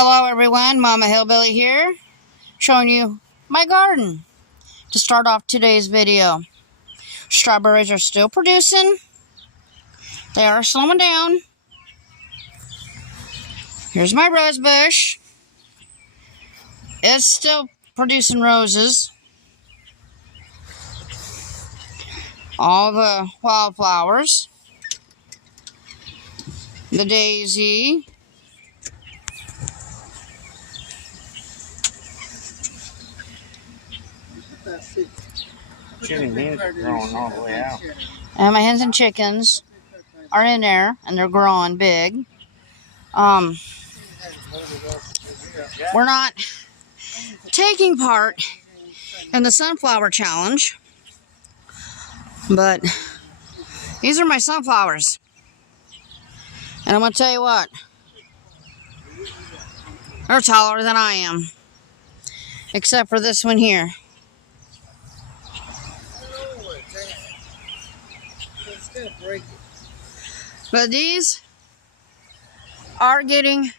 Hello everyone, Mama Hillbilly here, showing you my garden to start off today's video. Strawberries are still producing. They are slowing down. Here's my rose bush. It's still producing roses. All the wildflowers. The daisy. Chicken hens are growing all the way out. And my hens and chickens are in there, and they're growing big. We're not taking part in the sunflower challenge, but these are my sunflowers. And I'm going to tell you what, they're taller than I am, except for this one here. But these are getting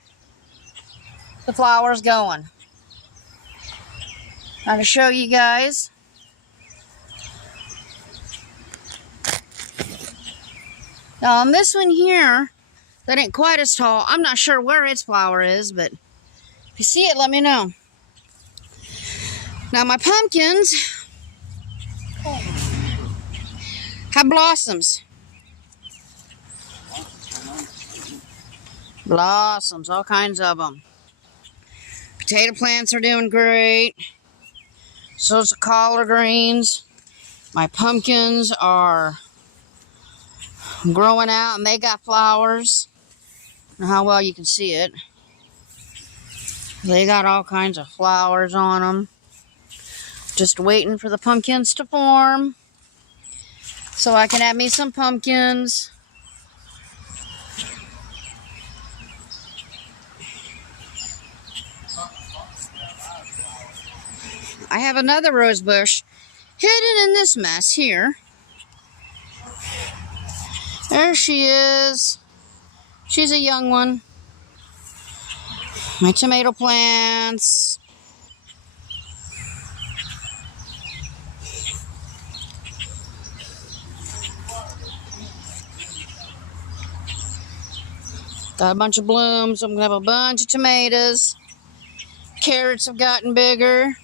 the flowers going. I'm going to show you guys. Now on this one here, that ain't quite as tall. I'm not sure where its flower is, but if you see it, let me know. Now my pumpkins have blossoms. Blossoms, all kinds of them. Potato plants are doing great. So's the collard greens. My pumpkins are growing out and they got flowers. I don't know how well you can see it. They got all kinds of flowers on them. Just waiting for the pumpkins to form so I can have me some pumpkins. I have another rose bush hidden in this mess here. There she is. She's a young one. My tomato plants. Got a bunch of blooms. I'm going to have a bunch of tomatoes. Carrots have gotten bigger.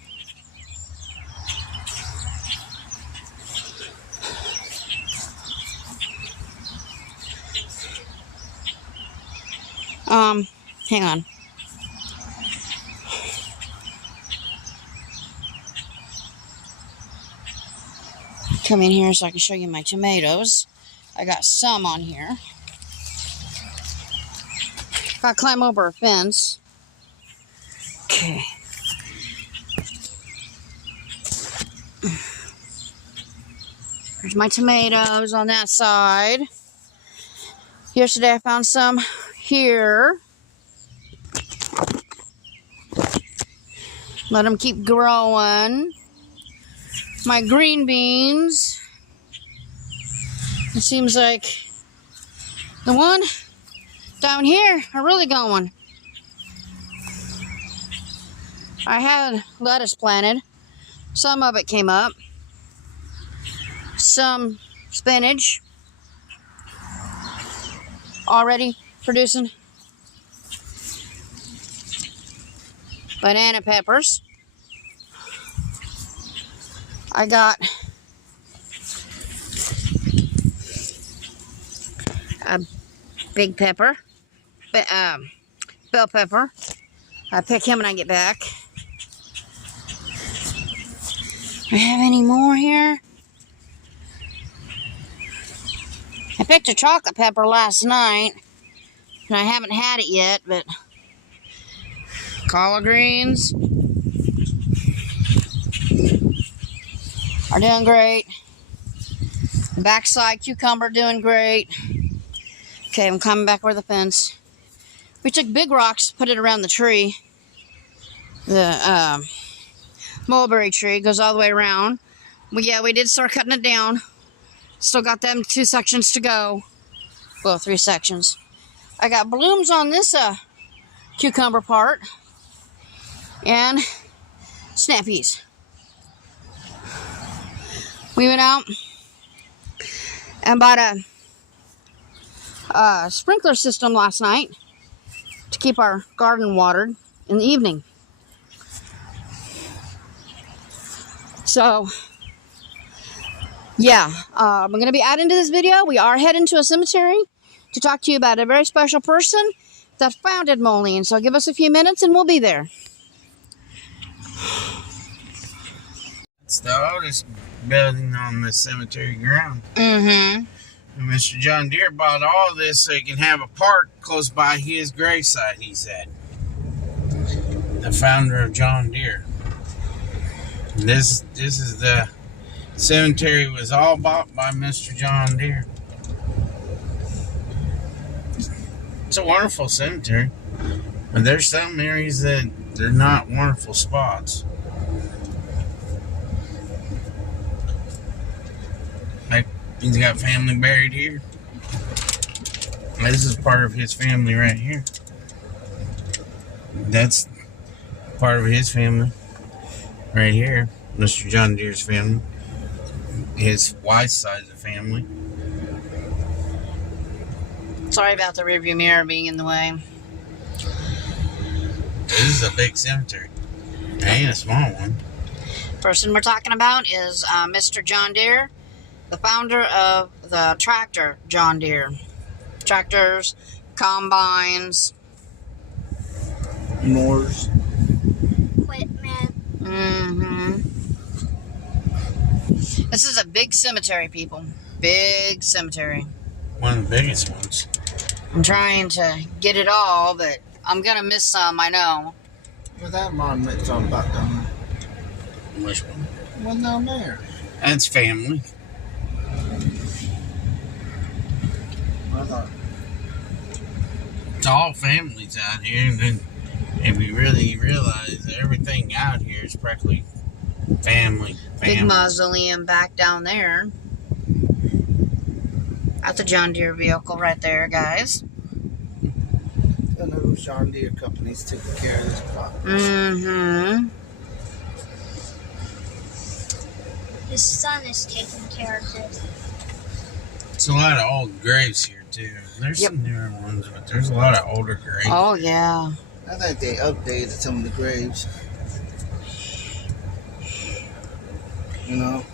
Hang on. Come in here so I can show you my tomatoes. I got some on here. Gotta climb over a fence. Okay. There's my tomatoes on that side. Yesterday I found some here. Let them keep growing. My green beans. It seems like the one down here are really going. I had lettuce planted. Some of it came up. Some spinach. Already producing. Banana peppers. I got a big pepper, bell pepper. I pick him when I get back. Do I have any more here? I picked a chocolate pepper last night, and I haven't had it yet, but collard greens are doing great. Backside cucumber doing great. Okay, I'm coming back over the fence. We took big rocks, put it around the tree. The mulberry tree goes all the way around. Well, yeah, we did start cutting it down. Still got them 2 sections to go. Well, 3 sections. I got blooms on this cucumber part, and snap peas. We went out and bought a sprinkler system last night to keep our garden watered in the evening. So, yeah, I'm going to be adding to this video. We are heading to a cemetery to talk to you about a very special person that founded Moline. So give us a few minutes and we'll be there. It's the oldest building on the cemetery ground. Mm-hmm. And Mr. John Deere bought all this so he can have a park close by his gravesite, he said. The founder of John Deere. This is the cemetery was all bought by Mr. John Deere. It's a wonderful cemetery. But there's some areas that they're not wonderful spots. Like, he's got family buried here. This is part of his family right here. That's part of his family right here. Mr. John Deere's family. His wife's side of the family. Sorry about the rearview mirror being in the way. This is a big cemetery. It ain't a small one. Person we're talking about is Mr. John Deere, the founder of the tractor John Deere. Tractors, combines, Mowers. Equipment. Mm-hmm. This is a big cemetery, people. Big cemetery. One of the biggest ones. I'm trying to get it all, but I'm gonna miss some, I know. What's that monument's on about down Which one? there? One down there. That's family. I thought, It's all families out here. And then if you really realize everything out here is practically family. Big mausoleum back down there. That's a John Deere vehicle right there, guys. I know those John Deere companies taking care of this property. Mm-hmm. His son is taking care of this. It's a lot of old graves here, too. There's some newer ones, but there's a lot of older graves. Oh, yeah. I think they updated some of the graves. You know?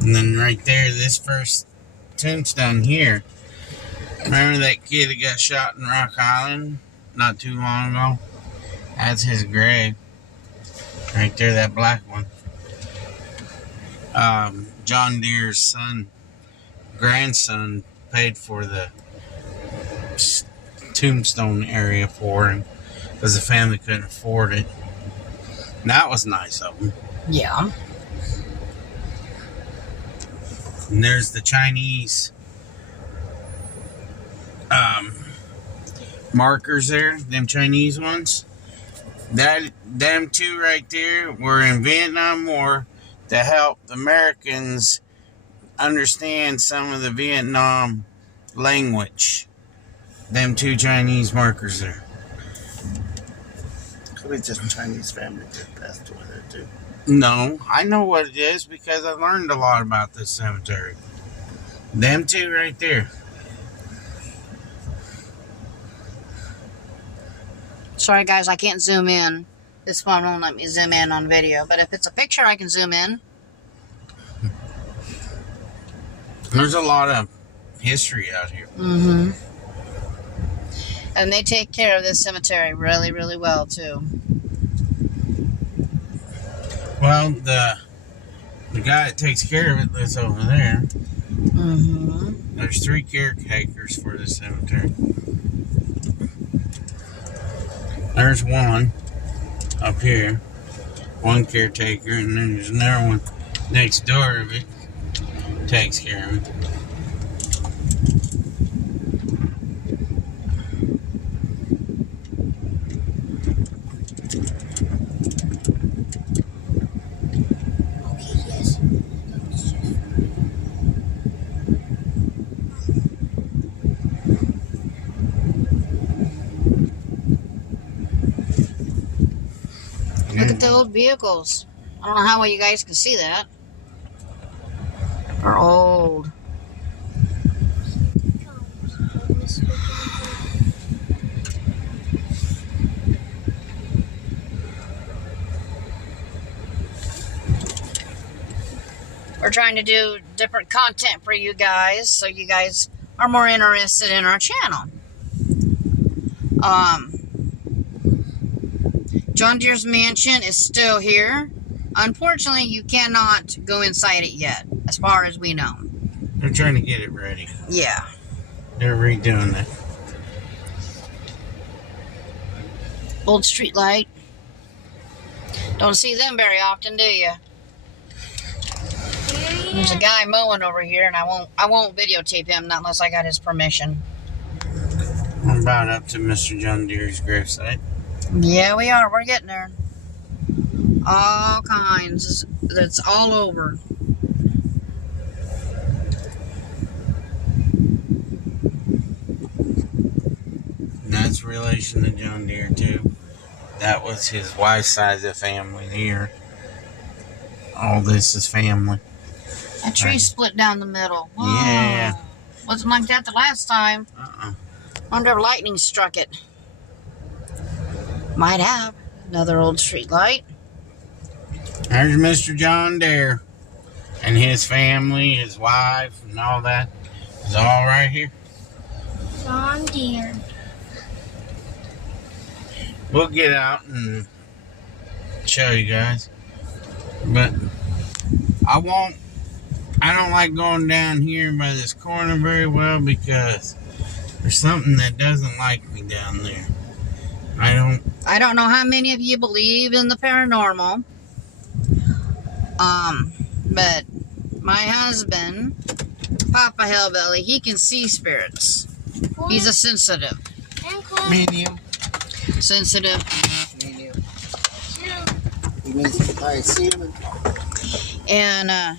And then right there, this first tombstone here. Remember that kid that got shot in Rock Island not too long ago? That's his grave. Right there, that black one. John Deere's grandson paid for the tombstone area for him because the family couldn't afford it. And that was nice of them. Yeah. And there's the Chinese markers there, them Chinese ones. Them two right there were in Vietnam War to help the Americans understand some of the Vietnam language. Them two Chinese markers there. Could be just a Chinese family that passed away there too. No, I know what it is because I learned a lot about this cemetery. Them two right there. Sorry, guys, I can't zoom in. This phone won't let me zoom in on video, but if it's a picture, I can zoom in. There's a lot of history out here. Mm-hmm. And they take care of this cemetery really, really well, too. Well, the guy that takes care of it lives over there. Mm-hmm. There's 3 caretakers for the cemetery. There's one up here, one caretaker, and then there's another one next door of it takes care of it. the old vehicles. I don't know how well you guys can see that. They're old. We're trying to do different content for you guys, so you guys are more interested in our channel. John Deere's mansion is still here. Unfortunately, you cannot go inside it yet, as far as we know. They're trying to get it ready. Yeah. They're redoing it. Old street light. Don't see them very often, do you? There's a guy mowing over here, and I won't videotape him not unless I got his permission. I'm about up to Mr. John Deere's gravesite. Yeah, we are. We're getting there. All kinds. It's all over. And that's relation to John Deere, too. That was his wife's side of the family here. All this is family. A tree split down the middle. Whoa. Yeah. Wasn't like that the last time. Wonder if lightning struck it. Might have. Another old street light. There's Mr. John Deere. And his family, his wife, and all that. It's all right here. John Deere. We'll get out and show you guys. But I don't like going down here by this corner very well because there's something that doesn't like me down there. I don't know how many of you believe in the paranormal. But my husband, Papa Hellbelly, he can see spirits. He's a sensitive. Medium. Sensitive. Medium. He means if I see him. And,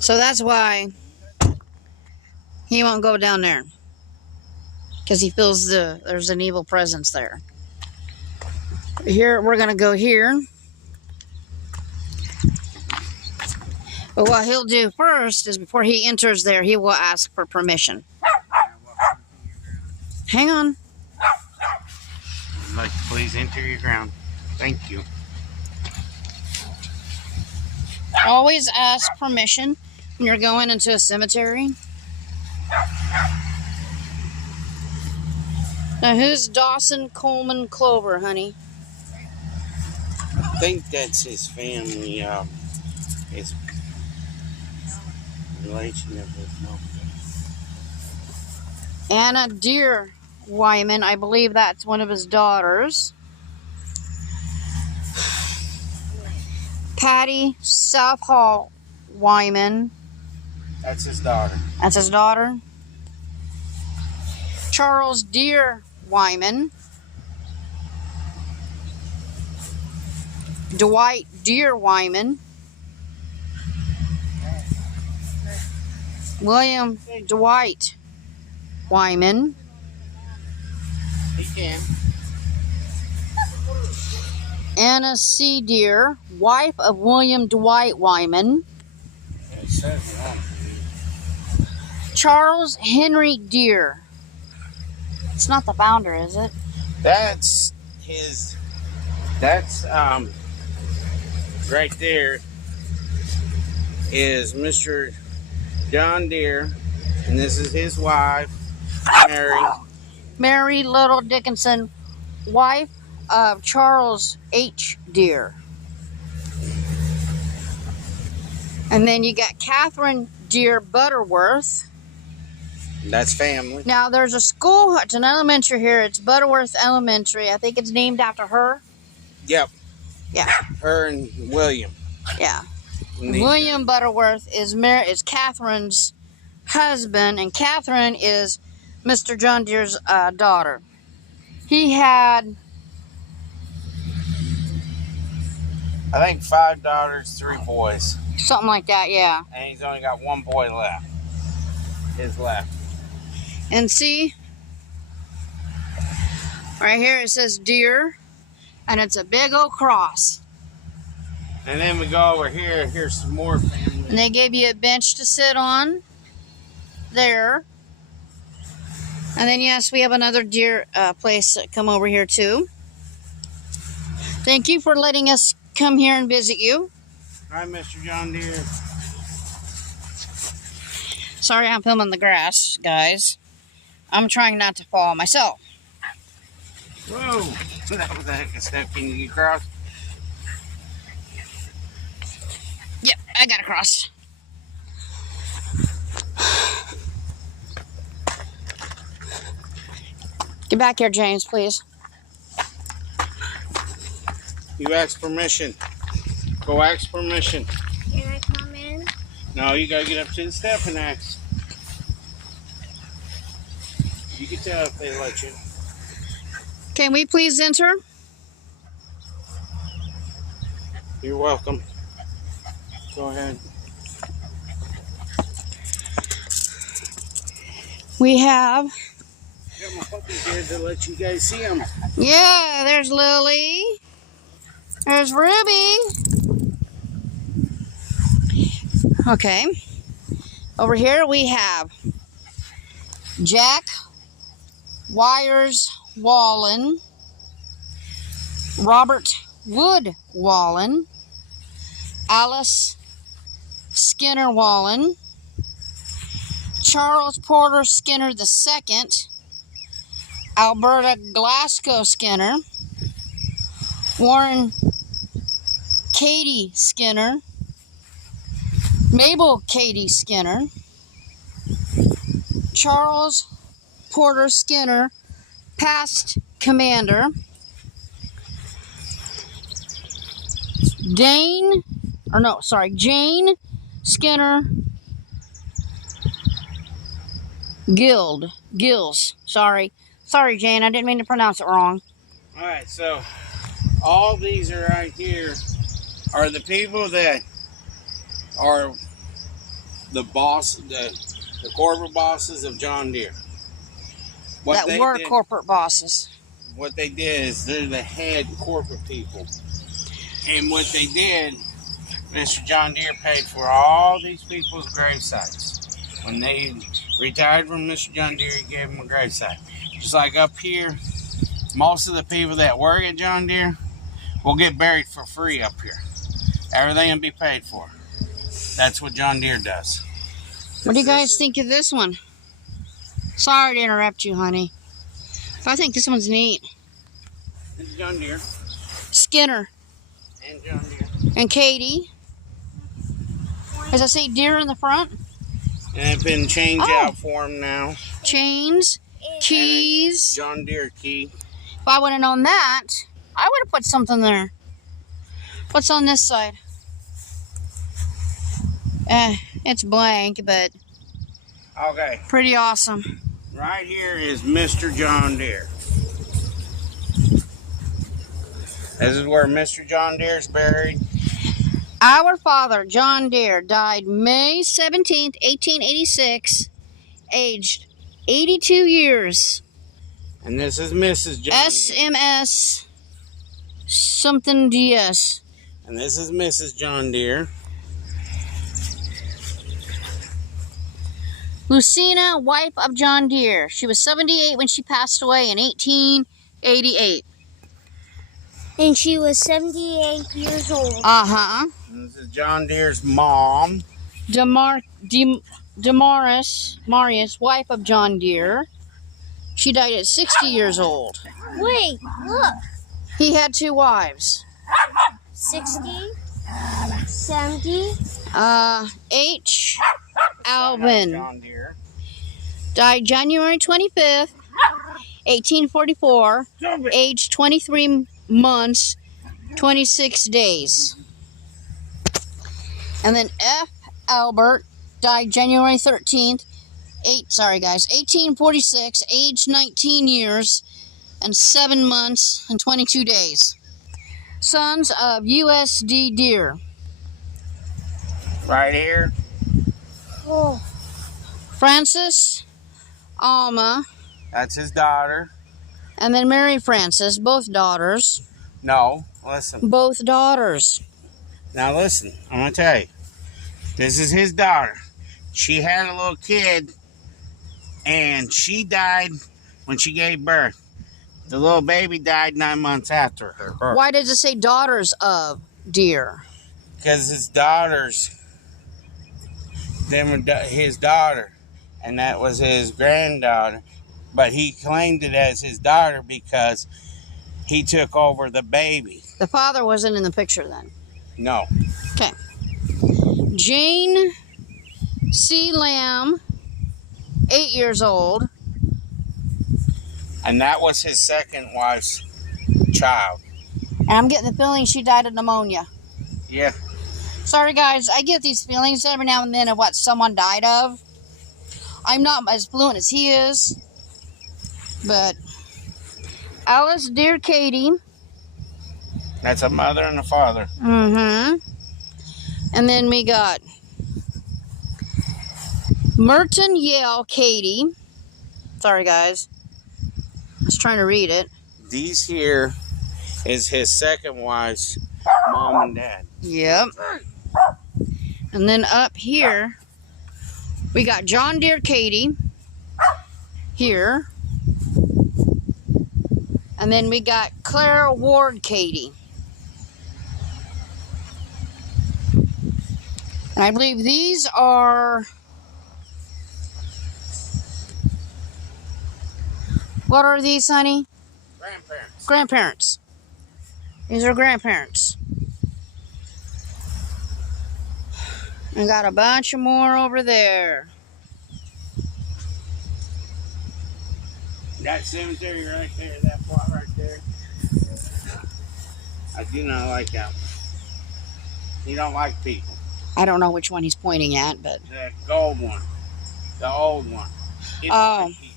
so that's why he won't go down there. Because he feels there's an evil presence there. Here, we're going to go here. But what he'll do first is before he enters there, he will ask for permission. Hang on. I'd like to please enter your ground. Thank you. Always ask permission when you're going into a cemetery. Now, who's Dawson Coleman Clover, honey? I think that's his family, his relation of his mom. Anna Deere Wyman, I believe that's one of his daughters. Patty Southall Wyman. That's his daughter. That's his daughter. Charles Deere Wyman. Dwight Deere Wyman. William Dwight Wyman. He can. Anna C. Deere, wife of William Dwight Wyman. It says that. Charles Henry Deere. It's not the founder, is it? That's his. That's right there is Mr. John Deere, and this is his wife, Mary. Mary Little Dickinson, wife of Charles H. Deere. And then you got Catherine Deere Butterworth. That's family. Now there's a school, it's an elementary here. It's Butterworth Elementary. I think it's named after her. Yep. Yeah. Her and William. Yeah. William Butterworth is Catherine's husband, and Catherine is Mr. John Deere's daughter. He had, I think 5 daughters, 3 boys. something like that, yeah. And he's only got 1 boy left. His left. And see, right here it says Deere. And it's a big old cross. And then we go over here. Here's some more family. And they gave you a bench to sit on there. And then, yes, we have another Deere place that come over here, too. Thank you for letting us come here and visit you. Hi, Mr. John Deere. Sorry I'm filming the grass, guys. I'm trying not to fall myself. Whoa. That was a heck of a step. Can you get across? Yep, I got across. Get back here, James, please. You ask permission. Go ask permission. Can I come in? No, you gotta get up to the step and ask. You can tell if they let you. Can we please enter? You're welcome. Go ahead. We have... Got my puppies here to let you guys see them. Yeah, there's Lily. There's Ruby. Okay. Over here we have Jack Wires Wallen, Robert Wood Wallen, Alice Skinner Wallen, Charles Porter Skinner II, Alberta Glasgow Skinner, Warren Katie Skinner, Mabel Katie Skinner, Charles Porter Skinner, past commander, Jane Skinner Gills. Sorry, Jane, I didn't mean to pronounce it wrong. Alright, so all these are right here are the people that are the corporate bosses of John Deere. Corporate bosses. What they did is they're the head corporate people. And what they did, Mr. John Deere paid for all these people's grave sites. When they retired from Mr. John Deere, he gave them a grave site. Just like up here, most of the people that work at John Deere will get buried for free up here. Everything will be paid for. That's what John Deere does. What do you guys think of this one? Sorry to interrupt you, honey. But I think this one's neat. It's John Deere. Skinner. And John Deere. And Katie. As I say, Deere in the front. And it's been changed out for them now. Chains. Keys. John Deere key. If I would have known that, I would have put something there. What's on this side? It's blank, but Okay. pretty awesome. Right here is Mr. John Deere. This is where Mr. John Deere is buried. Our father, John Deere, died May 17th, 1886, aged 82 years. And this is Mrs. John Deere. SMS something DS. And this is Mrs. John Deere. Lucina, wife of John Deere. She was 78 when she passed away in 1888. And she was 78 years old. Uh-huh. And this is John Deere's mom. Marius, wife of John Deere. She died at 60 years old. Wait, look. He had 2 wives. 60, 70. H. Alvin John Deere. died January 25th, 1844, age 23 months, 26 days. And then F. Albert died January 13th, 1846, age 19 years and 7 months and 22 days. Sons of USD Deere. Right here. Oh, Francis Alma, That's his daughter. and then Mary Frances, both daughters. No, listen. Both daughters. Now listen, I'm going to tell you. This is his daughter. She had a little kid, and she died when she gave birth. The little baby died 9 months after her. Why does it say daughters of Deere? Because his daughters, them were his daughter, and that was his granddaughter. But he claimed it as his daughter because he took over the baby. The father wasn't in the picture then. No. Okay. Jane C. Lamb, 8 years old. And that was his second wife's child. And I'm getting the feeling she died of pneumonia. Yeah. Sorry, guys. I get these feelings every now and then of what someone died of. I'm not as fluent as he is. But Alice Deere Katie. That's a mother and a father. Mm-hmm. And then we got Merton Yale Katie. Sorry, guys. I was trying to read it. These here is his second wife's mom and dad. Yep. And then up here, we got John Deere Katie. Here. And then we got Claire Ward Katie. And I believe these are... What are these, honey? Grandparents. Grandparents. These are grandparents. We got a bunch of more over there. That cemetery right there, that plot right there. I do not like that one. He don't like people. I don't know which one he's pointing at, but... The gold one. The old one. He don't like people.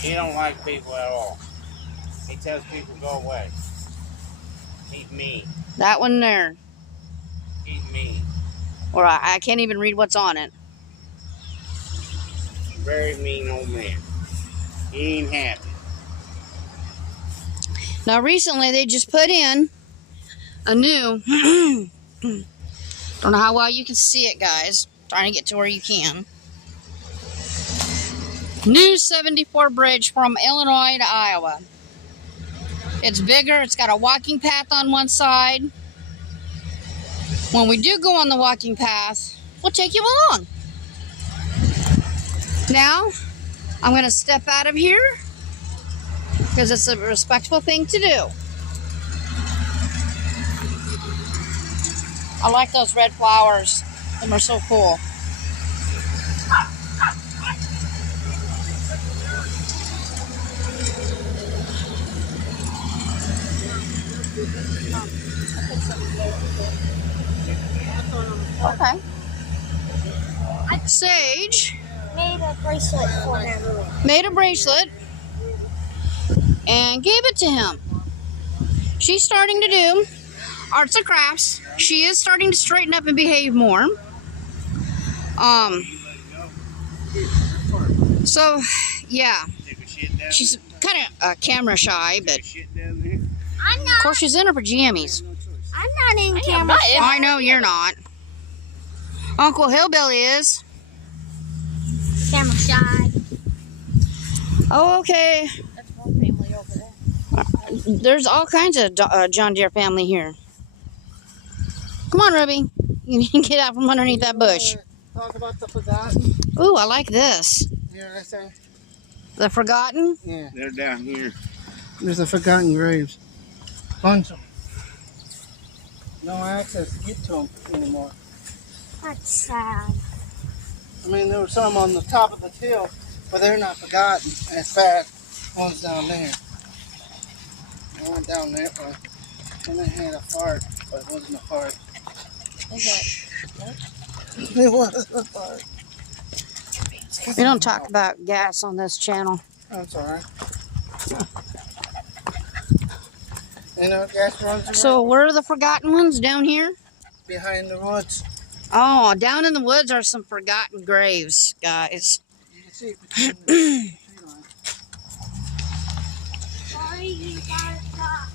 He don't like people at all. He tells people go away. He's mean. That one there. He's mean. Or I can't even read what's on it. Very mean old man. He ain't happy. Now recently they just put in a new... Don't know how well you can see it, guys. Trying to get to where you can. New 74 bridge from Illinois to Iowa. It's bigger. It's got a walking path on one side. When we do go on the walking path, we'll take you along. Now, I'm going to step out of here because it's a respectful thing to do. I like those red flowers. Them are so cool. Okay. Sage Made a bracelet for him. made a bracelet and gave it to him. She's starting to do arts and crafts. She is starting to straighten up and behave more. So, yeah. She's kind of camera shy, but I'm of not. course she's in her pajamas. I'm not in camera. I know you're not. Uncle Hillbilly is. Camera shy. Oh, okay. That's one family over there. There's all kinds of John Deere family here. Come on, Ruby. You can get out from underneath that bush. Talk about the forgotten. Ooh, I like this. You know what I say? The Forgotten. Yeah. They're down here. There's the forgotten graves. Bunch of them. No access to get to them anymore. That's sad. I mean, there were some on the top of the hill, but they're not forgotten as bad. One's down there. I went down that way, and they had a fart, but it wasn't a fart. It was a fart. We don't talk about gas on this channel. That's all right. You know, gas runs around So where are the Forgotten ones? Down here? behind the woods. Oh, down in the woods are some forgotten graves, guys. You can see it between the tree lines. Sorry, you gotta stop.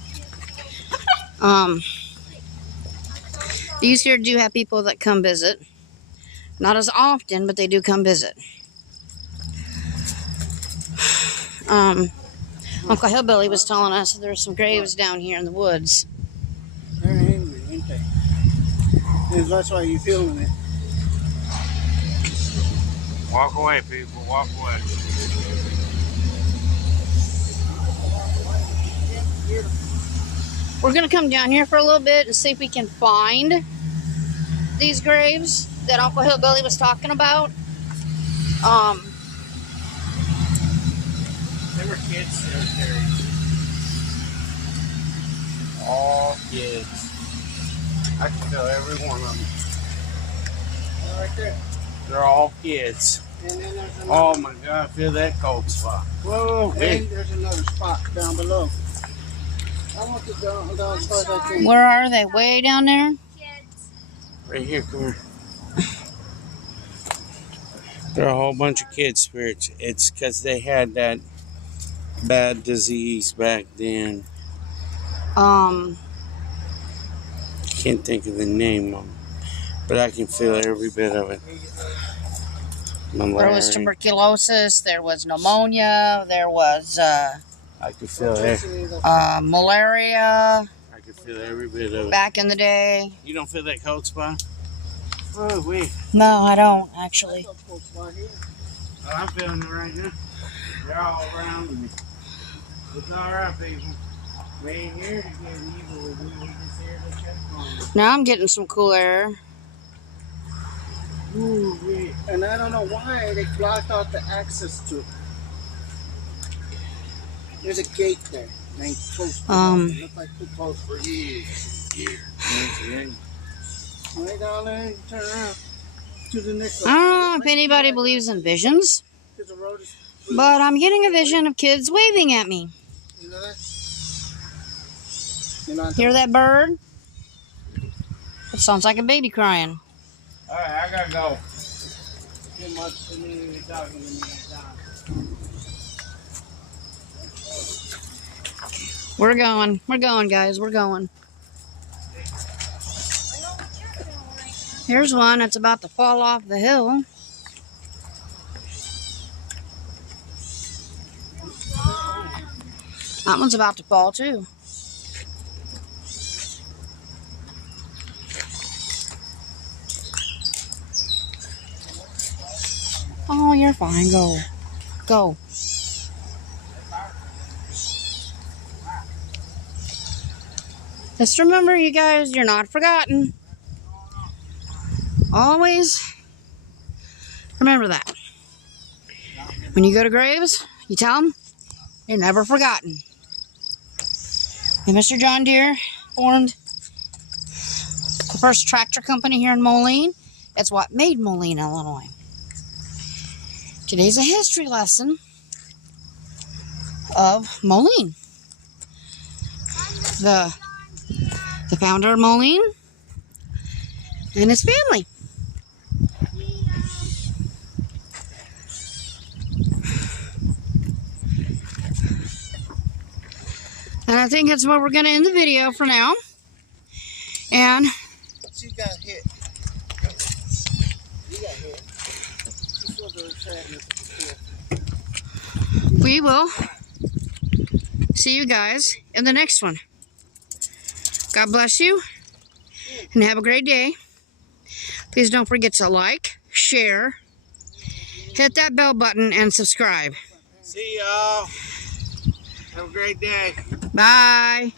These here do have people that come visit. Not as often, but they do come visit. Uncle Hillbilly was telling us that there's some graves down here in the woods. They're angry, ain't they? And that's why you're filming it. Walk away, people. Walk away. We're going to come down here for a little bit and see if we can find these graves that Uncle Hillbilly was talking about. They were kids cemeteries. All kids. I can feel every one of them. Right there. They're all kids. And then there's another. Oh my God, I feel that cold spot. Whoa, And big. there's another spot down below. I want to go down as far as I can. Where are they? Way down there? Kids. Right here, come here. There are a whole bunch of kid spirits. It's because they had that bad disease back then. Can't think of the name of them, but I can feel every bit of it. There was Malaria. tuberculosis, there was pneumonia, there was I can feel it. malaria I can feel every bit of it. back in the day. You don't feel that cold spot? Oh, wait. No, I don't, actually. Oh, I'm feeling it right now. They're all around me. It's all right, people. We ain't here to get evil with you. We're just here to check on you. Now I'm getting some cool air. Ooh, wait. And I don't know why they blocked out the access to it. There's a gate there. And they closed it. It looked like too close for you. Way down there, you turn around to the next I don't know if anybody believes in visions, Because the road is. but I'm getting a vision of kids waving at me. You know that? You know, Hear that bird? It sounds like a baby crying. Alright, I gotta go. too much to me. You're talking to me. We're going. We're going, guys. We're going. Here's one that's about to fall off the hill. That one's about to fall, too. Oh, you're fine. Go. Go. Just remember, you guys, you're not forgotten. Always remember that. When you go to graves, you tell them you're never forgotten. And Mr. John Deere formed the first tractor company here in Moline. That's what made Moline, Illinois. Today's a history lesson of Moline. The founder of Moline and his family. And I think that's where we're going to end the video for now. And She got hit. You got hit. This was very sad. we will see you guys in the next one. God bless you and have a great day. Please don't forget to like, share, hit that bell button, and subscribe. See y'all. Have a great day. Bye.